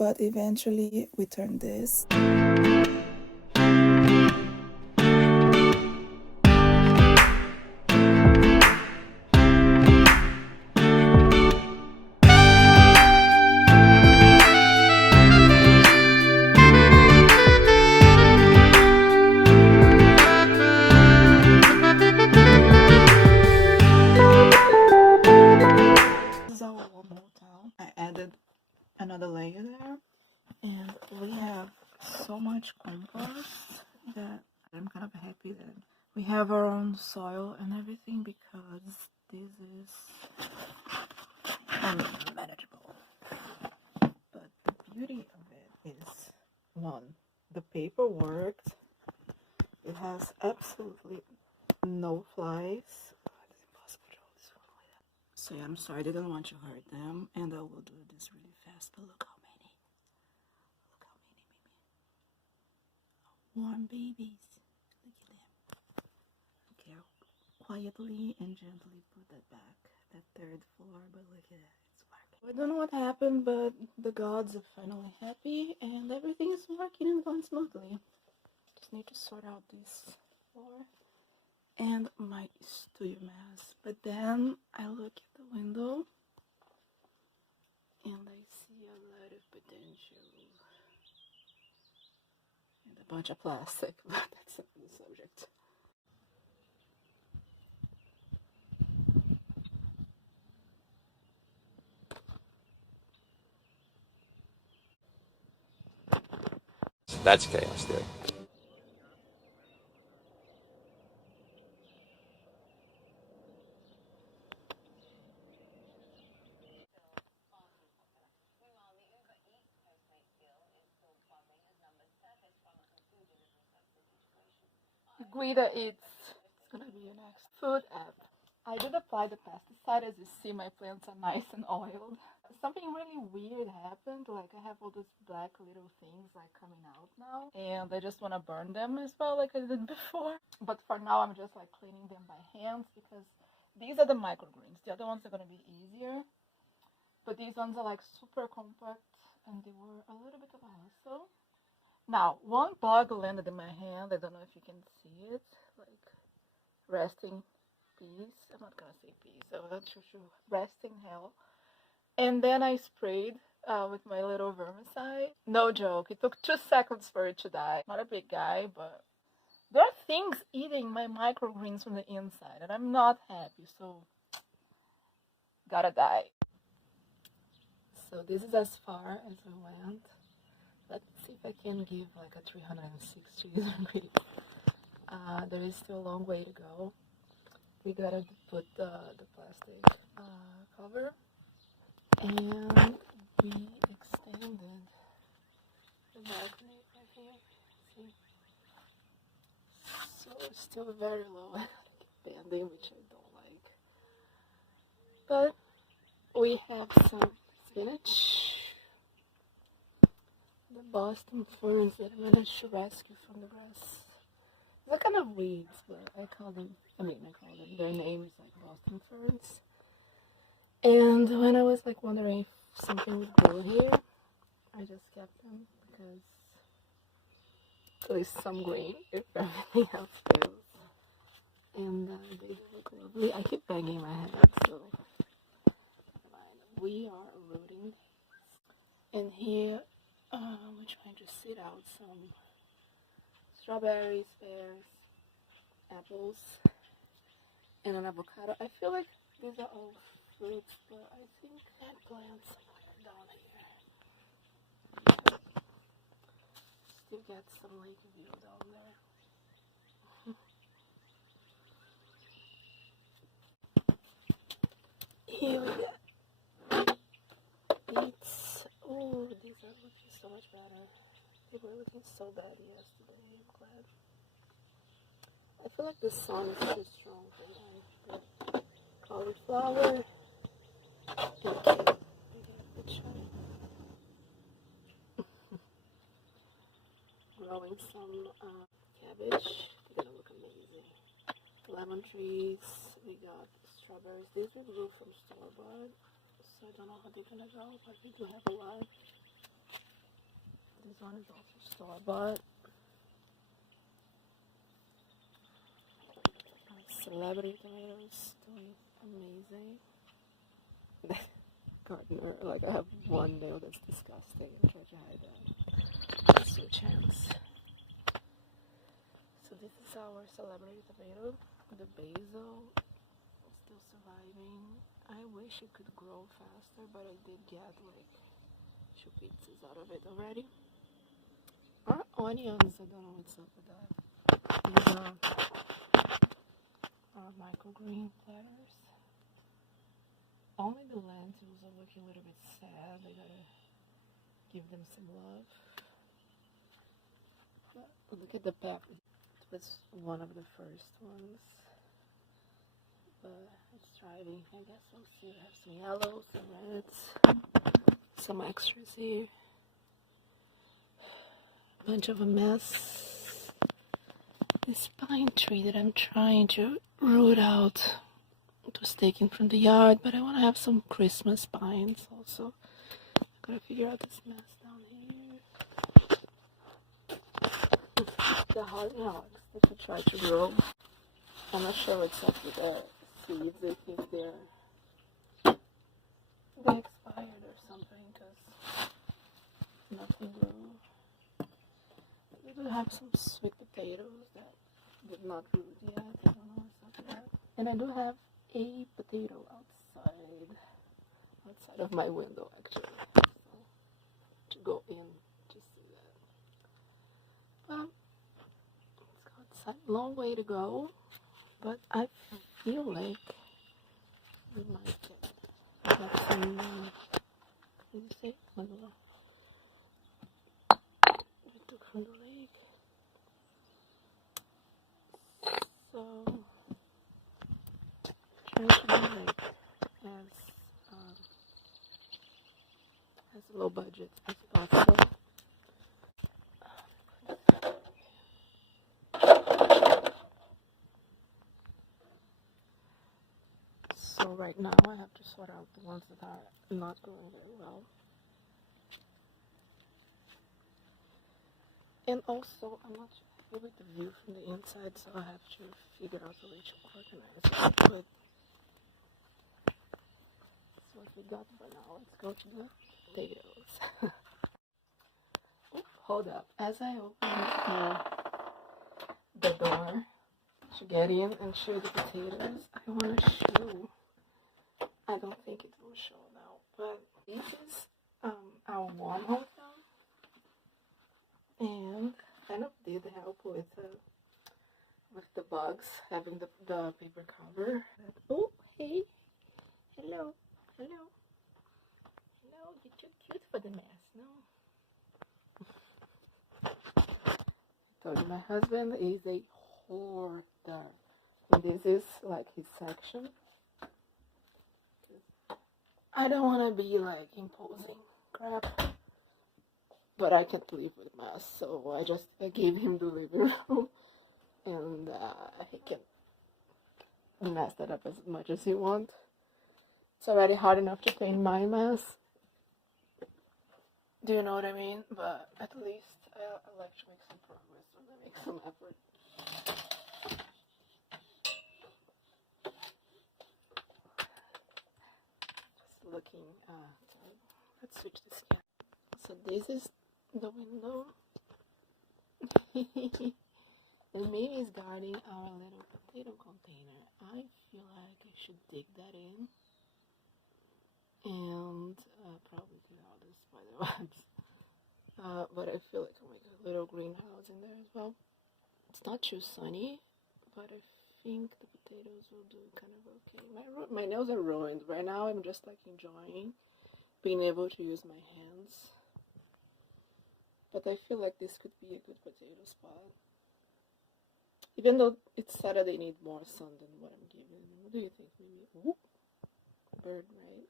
but eventually we turned this. I added another layer there, and we have so much compost that I'm kind of happy that we have our own soil and everything, because this is unmanageable. But the beauty of it is, one, the paper worked. It has absolutely no flies. It's impossible to hold this one like that. So yeah, I'm sorry, I didn't want to hurt them, and I will do this really fast, but look how many. Look how many, warm babies. Look at them. Okay, I'll quietly and gently put that back, that third floor, but look at that, it's working. I don't know what happened, but the gods are finally happy, and everything is working and going smoothly. Just need to sort out this floor and my studio mess. But then I look at the window and I see a lot of potential and a bunch of plastic, but that's another subject. That's chaos theory. Guida Eats. It's gonna be your next food app. I did apply the pesticide. As you see, my plants are nice and oiled. Something really weird happened. Like, I have all these black little things like coming out now, and I just want to burn them as well, like I did before. But for now, I'm just like cleaning them by hands, because these are the microgreens. The other ones are gonna be easier, but these ones are like super compact, and they were a little bit of a hassle. Now, one bug landed in my hand. I don't know if you can see it, like resting peas. I'm not gonna say peas, I want to resting hell. And then I sprayed with my little vermicide. No joke, it took 2 seconds for it to die. Not a big guy, but there are things eating my microgreens from the inside, and I'm not happy, so gotta die. So this is as far as I went. Let's see if I can give like a 360 degree. There is still a long way to go. We gotta put the plastic cover, and we extended the balcony right here. See? So it's still very low. I keep bending, which I don't like. But we have some spinach, the Boston ferns that I managed to rescue from the grass. They're kind of weeds, but I call them, their name is like Boston ferns. And when I was like wondering if something would grow here, I just kept them, because at least some green if everything else fails. And they look lovely. I keep banging my head, so we are rooting. And here we're trying to seed out some strawberries, pears, apples, and an avocado. I feel like these are all fruits, but I think that plant somewhere down here. Still get some lake view down there. Here we go. Beets. Oh, these are looking so much better. They were looking so bad yesterday. I'm glad. I feel like the sun is too strong for them. Cauliflower. Okay. Growing some cabbage. They're gonna look amazing. Lemon trees. We got strawberries. These we grew from store-bought, so I don't know how they're gonna go, but we do have a lot. one is also store-bought. Celebrity tomatoes doing amazing. Gardener, like I have one nail that's disgusting. I'll try to hide that. Switch hands. So this is our celebrity tomato. The basil is still surviving. I wish it could grow faster, but I did get like 2 pizzas out of it already. Our onions, I don't know what's up with that. These are our microgreen platters. Only the lentils are looking a little bit sad. I gotta give them some love. But look at the pepper. It was one of the first ones. But it's thriving. I guess we'll see. We have some yellows, some reds, some extras here. Bunch of a mess. This pine tree that I'm trying to root out. It was taken from the yard, but I want to have some Christmas pines also. I gotta figure out this mess down here. The hollyhocks that I tried to grow. I'm not sure what's up with the seeds. I think they expired or something because nothing grew. We do have some sweet potatoes that did not root yet. I don't know what's up with that. And I do have a potato outside of my window actually, so to go in to see that. Let's go outside. Long way to go, but I feel like we might get some. What did you say? We took from the lake, so. Trying to be like as low budget as possible. So right now I have to sort out the ones that are not going very well. And also I'm not happy with the view from the inside, so I have to figure out a way to organize it. But what we got for now. Let's go to the potatoes. Oh, hold up. As I open the door to get in and show the potatoes, I want to show. I don't think it will show now, but this is our warm home film, and kind of did help with the bugs having the paper cover. Oh, hey, hello. Hello. Hello, you're too cute for the mess, no? I told you my husband is a hoarder. And this is like his section. I don't want to be like imposing crap. But I can't live with mess, so I gave him the living room. And he can mess that up as much as he wants. It's already hard enough to clean my mess. Do you know what I mean? But at least I like to make some progress when I make some effort. Just looking let's switch this camera. So this is the window. And Mimi is guarding our little potato container. I feel like I should dig that in. And probably clear out the spider webs. But I feel like I'll make a little greenhouse in there as well. It's not too sunny, but I think the potatoes will do kind of okay. My nails are ruined. Right now I'm just like enjoying being able to use my hands. But I feel like this could be a good potato spot. Even though it's said that they need more sun than what I'm giving them. What do you think, Mimi? Ooh, bird, right?